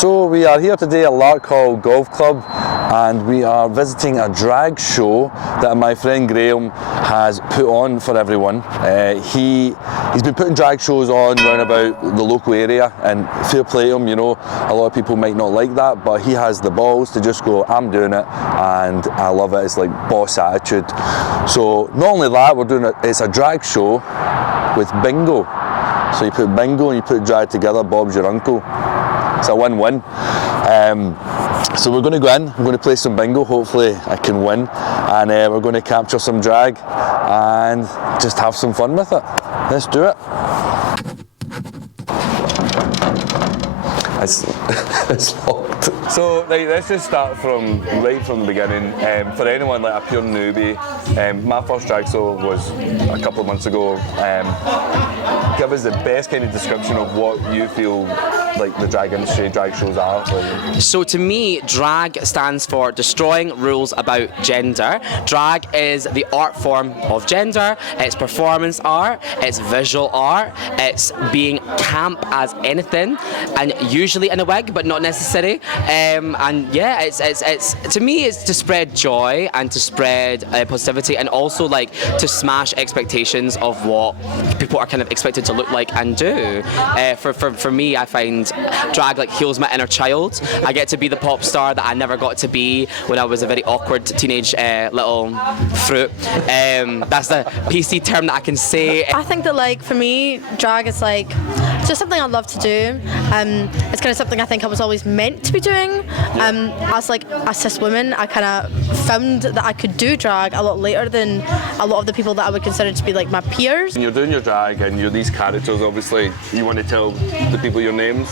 So we are here today at Lark Hall Golf Club, and we are visiting a drag show that my friend Graham has put on for everyone. He's been putting drag shows on round about the local area, and fair play to him, you know, a lot of people might not like that, but he has the balls to just go, I'm doing it, and I love it. It's like boss attitude. So not only that, we're doing it, it's a drag show with bingo. So you put bingo and you put drag together, Bob's your uncle. It's a win-win. So we're going to go in, I'm going to play some bingo, hopefully I can win, and we're going to capture some drag and just have some fun with it. Let's do it. It's locked. So let's just start right from the beginning. For anyone like a pure newbie, my first drag show was a couple of months ago. Give us the best kind of description of what you feel like the drag industry, drag shows are. So to me, drag stands for destroying rules about gender. Drag is the art form of gender. It's performance art, it's visual art, it's being camp as anything, and usually in a wig, but not necessary. And yeah, it's to me, it's to spread joy and to spread positivity, and also like to smash expectations of what people are kind of expected to look like and do. For me, I find drag like heals my inner child. I get to be the pop star that I never got to be when I was a very awkward teenage little fruit. That's the PC term that I can say. I think that like for me, drag is like just something I love to do. It's kind of something I think I was always meant to be doing. As like a cis woman, I kind of found that I could do drag a lot later than a lot of the people that I would consider to be like my peers. When you're doing your drag and you're these characters, obviously, you want to tell the people your names?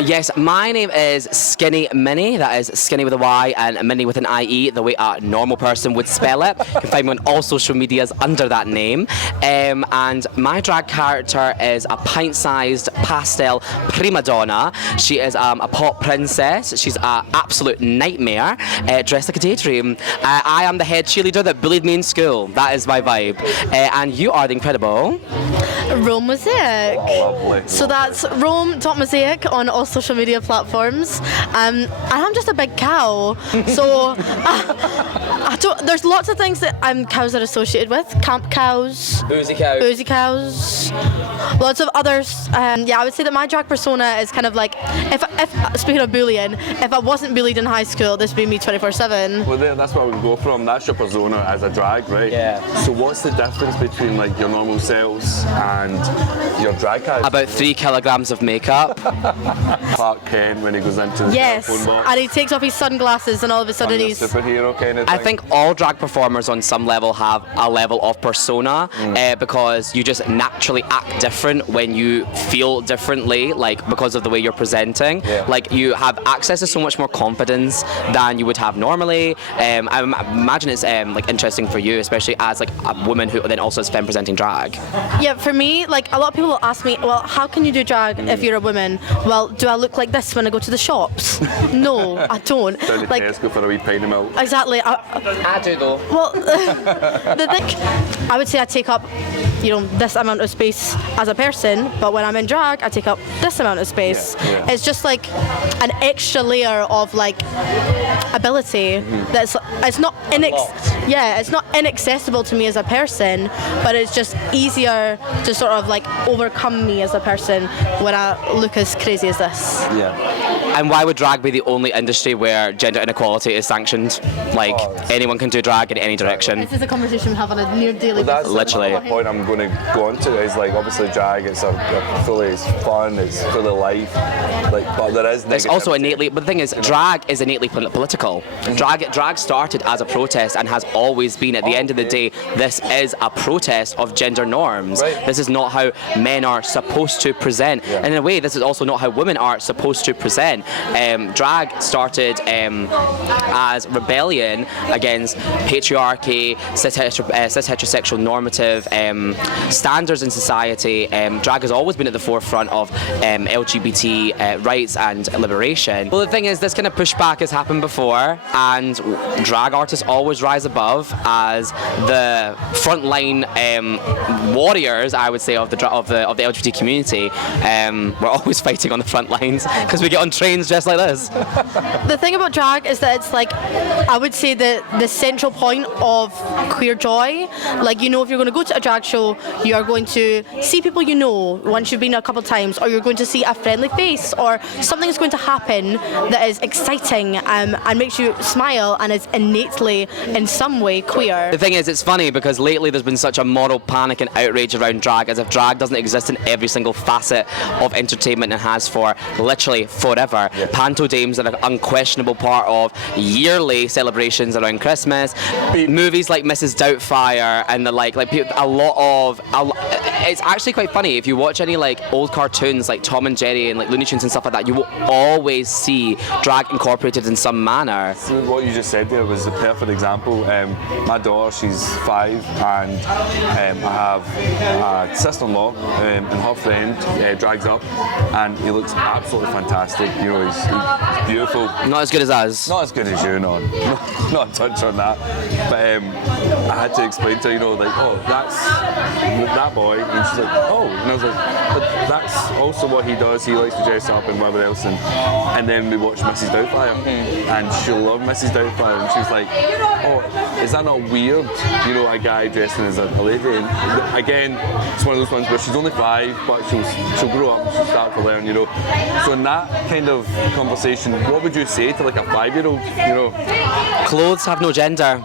Yes, my name is Skinny Minnie. That is Skinny with a Y and Minnie with an IE, the way a normal person would spell it. You can find me on all social medias under that name. And my drag character is a pint-sized pastel prima donna. She is a pop princess. She's an absolute nightmare, dressed like a daydream. I am the head cheerleader that bullied me in school. That is my vibe. And you are the incredible Rome Mosaic. Oh, lovely. So that's Rome.Mosaic on all social media platforms. And I'm just a big cow. So there's lots of things that cows are associated with. Camp cows. boozy cows. Lots of others. I would say that my drag persona is kind of like, if speaking of bullying, if I wasn't bullied in high school, this would be me 24/7. Well, that's where we go from. That's your persona as a drag, right? Yeah. So what's the difference between like your normal selves and your drag character? About 3 kilograms of makeup. Clark Kent when he goes into the Yes, telephone box. and he takes off his sunglasses and all of a sudden I'm a he's... superhero kind of thing. I think all drag performers on some level have a level of persona because you just naturally act different when you feel differently, like because of the way you're presenting. Yeah. Like you have access to so much more confidence than you would have normally. I imagine it's like interesting for you, especially as like a woman who then also is femme presenting drag. Yeah, for me, like a lot of people will ask me, well, how can you do drag if you're a woman? Well, do I look like this when I go to the shops? No, I don't. Down to Like, Tesco for a wee pint of milk. exactly. I do though. Well, the thing, I would say I take up, this amount of space as a person, but when I'm in drag, I take up this amount of space. Yeah. It's just like an extra layer of like ability that's it's not it's not inaccessible to me as a person, but it's just easier to sort of like overcome me as a person when I look as crazy as this. Yeah. And why would drag be the only industry where gender inequality is sanctioned? Like anyone can do drag in any direction. This is a conversation we have on a near daily Well, that's basis. Literally. the point I'm going to go on to is like obviously drag. It's it's fun. It's full of life. Like, but there is. It's also negativity. innately, but the thing is, drag is innately political. Drag started as a protest and has always been. At the end of the day, this is a protest of gender norms. Right. This is not how men are supposed to present. Yeah. And in a way, this is also not how women are supposed to present. Drag started as rebellion against patriarchy, cis heterosexual normative standards in society. Drag has always been at the forefront of LGBT rights and liberation. Well, the thing is, this kind of pushback has happened before, and drag artists always rise above as the frontline warriors, I would say, of the LGBT community. We're always fighting on the front lines because we get on trains just like this. The thing about drag is that it's like, I would say the central point of queer joy. Like, you know, if you're going to go to a drag show, you are going to see people you know once you've been a couple of times, or you're going to see a friendly face, or something's going to happen that is exciting and makes you smile and is innately in some way queer. The thing is, it's funny because lately there's been such a moral panic and outrage around drag, as if drag doesn't exist in every single facet of entertainment and has for literally forever. Yeah. Panto dames are an unquestionable part of yearly celebrations around Christmas. Movies like Mrs. Doubtfire and the like it's actually quite funny if you watch any like old cartoons like Tom and Jerry and like Looney Tunes and stuff like that, you will always see drag incorporated in some manner. So what you just said there was a perfect example. My daughter, she's 5, and I have a sister-in-law, and her friend drags up, and he looks absolutely fantastic. You know, he's beautiful. Not as good as us. Not as good as you, no. Not a touch on that. But I had to explain to her, you know, like, oh, that's that boy. And she's like, oh. And I was like, but that's also what he does. He likes to dress up and whatever else. And then we watched Mrs. Doubtfire. And she loved Mrs. Doubtfire. And she was like, oh, is that not weird? You know, a guy dressing as a lady. And again, it's one of those ones where she's only 5, but she'll grow up and she'll start to learn, you know. So in that kind of conversation, what would you say to like a 5-year-old, you know? Clothes have no gender.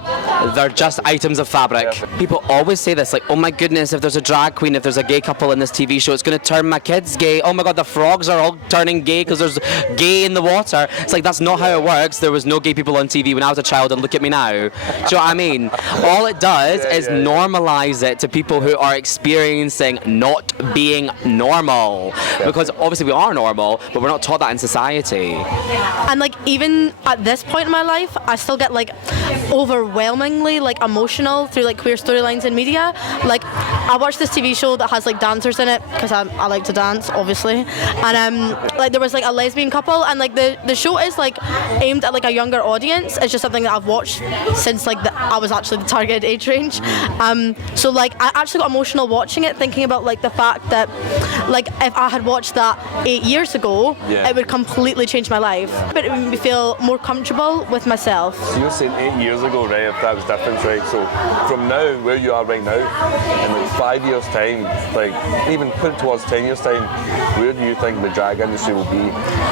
They're just items of fabric. People always say this, like, oh my goodness, if there's a drag queen, if there's a gay couple in this TV show, it's going to turn my kids gay. Oh my god, the frogs are all turning gay because there's gay in the water. It's like, that's not how it works. There was no gay people on TV when I was a child, and look at me now. Do you know what I mean? All it does is normalize it to people who are experiencing not being normal. Because obviously we are normal, but we're not taught that in society. And like, even at this point in my life, I still get like overwhelmingly like emotional through like queer storylines in media. Like, I watched this TV show that has like dancers in it because I like to dance, obviously. And like, there was like a lesbian couple, and like the show is like aimed at like a younger audience. It's just something that I've watched since like I was actually the target age range. So like, I actually got emotional watching it, thinking about like the fact that like if I had watched that 8 years ago, it would completely change my life. But it would make me feel more comfortable with myself. So you're saying 8 years ago, right, if that was different, right? So from now, where you are right now, in like 5 years' time, like even put it towards 10 years' time, where do you think the drag industry will be?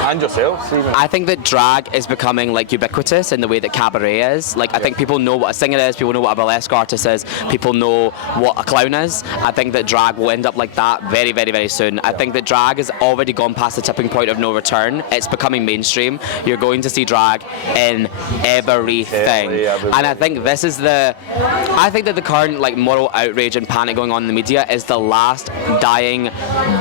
And yourselves, even? I think that drag is becoming like ubiquitous in the way that cabaret is. Like, I think people know what a singer is, people know what a burlesque artist is, people know what a clown is. I think that drag will end up like that very, very, very soon. I think that drag has already gone past the tipping point of no return. It's becoming mainstream. You're going to see drag in everything. And I think this is I think that the current like moral outrage and panic going on in the media is the last dying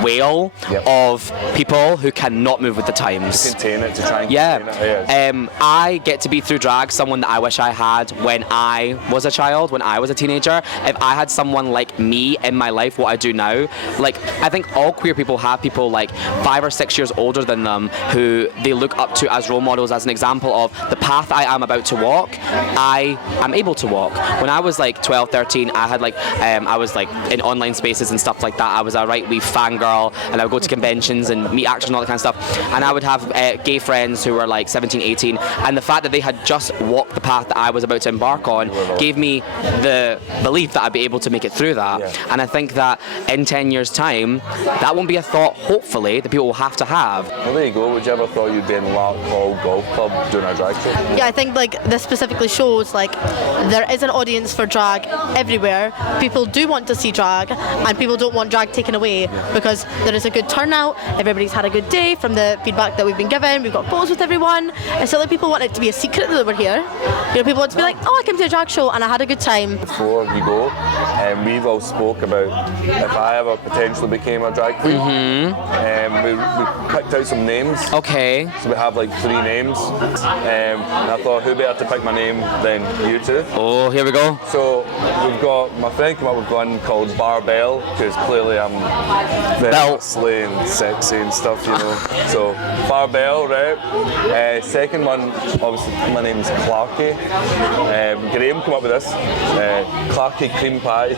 wail of people who cannot move with the times. Contain it, to try and contain it. I get to be through drag someone that I wish I had when I was a child, when I was a teenager. If I had someone like me in my life, what I do now, like, I think all queer people have people like 5 or 6 years older than them who they look up to as role models, as an example of the path I am about to walk, I am able to walk. When I was like 12, 13, I had like, I was like in online spaces and stuff like that. I was a right wee fangirl, and I would go to conventions and meet actors and all that kind of stuff. And I would have gay friends who were like 17, 18, and the fact that they had just walked the path that I was about to embark on gave me the belief that I'd be able to make it through that. And I think that in 10 years' time, that won't be a thought, hopefully, that people will have to have. Well, there you go. Would you ever thought you'd be in Lark Hall Golf Club doing a drag show? Yeah, I think like this specifically shows like there is an audience for drag everywhere. People do want to see drag, and people don't want drag taken away because there is a good turnout. Everybody's had a good day from the feedback that we've been given. We've got photos with everyone. It's not like people want it to be a secret that we're here. You know, people want to be like, oh, I came to a drag show and I had a good time. Before you go, we've all spoke about if I ever potentially became a drag queen. We picked out some names. Okay. So we have like 3 names. And I thought, who better to pick my name than you two? Oh, here we go. So we've got, my friend came up with one called Barbell, because clearly I'm very muscly and sexy and stuff, you know. So Barbell, right? Second one, obviously my name's Clarky. Graham came up with this. Clarky Cream Pie.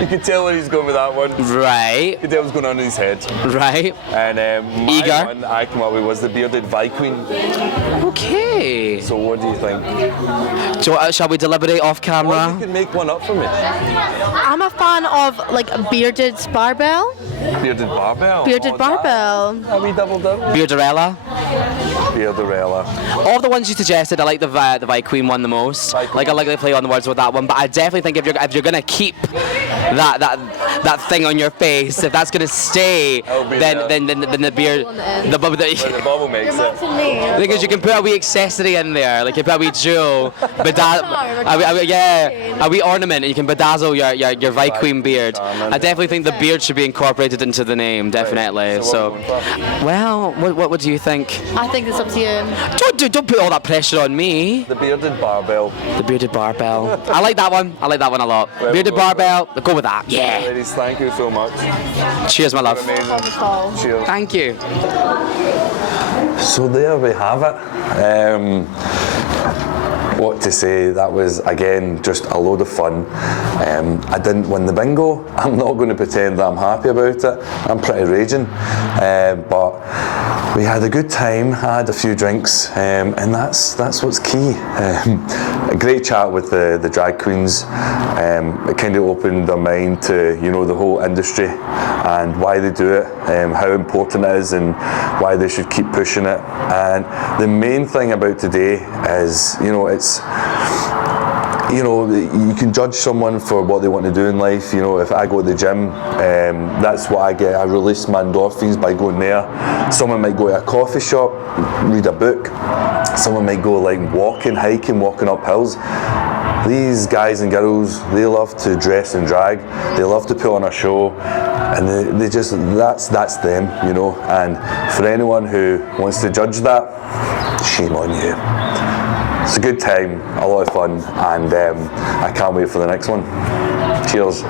You could tell where he's going with that one. Right. You could tell what's going on in his head. Right. And my one I came up with was the bearded Queen. Okay. So what do you think? So, shall we deliberate off camera? Or you can make one up for me. I'm a fan of like bearded barbell. Bearded Barbell. Bearded barbell. Are we doubled up? Bearderella. Bearderella. All the ones you suggested, I like the Vi Queen one the most. Like I like the play on the words with that one, but I definitely think if you're gonna keep that thing on your face, if that's gonna stay, then the beard, the bubble makes it. Because you can put a wee accessory in there, like you put a wee jewel, a wee ornament, and you can bedazzle your Vi Queen beard. I definitely think the beard should be incorporated into the name, definitely. Right. So well, what do you think? I think it's up to you. Don't put all that pressure on me. The bearded barbell. The bearded barbell. I like that one. I like that one a lot. Well, Bearded barbell. Go with that. Yeah. Ladies, thank you so much. Cheers, my love. Amazing. Cheers. Thank you. So there we have it. What to say, that was again just a load of fun. I didn't win the bingo. I'm not going to pretend that I'm happy about it. I'm pretty raging, but we had a good time. I had a few drinks, and that's what's key. A great chat with the drag queens. It kind of opened their mind to the whole industry and why they do it, how important it is, and why they should keep pushing it. And the main thing about today is, you can judge someone for what they want to do in life. If I go to the gym, that's what I get. I release my endorphins by going there. Someone might go to a coffee shop, read a book. Someone might go like walking up hills. These guys and girls, they love to dress and drag. They love to put on a show, and they just that's them, And for anyone who wants to judge that, shame on you. It's a good time, a lot of fun, and I can't wait for the next one. Cheers.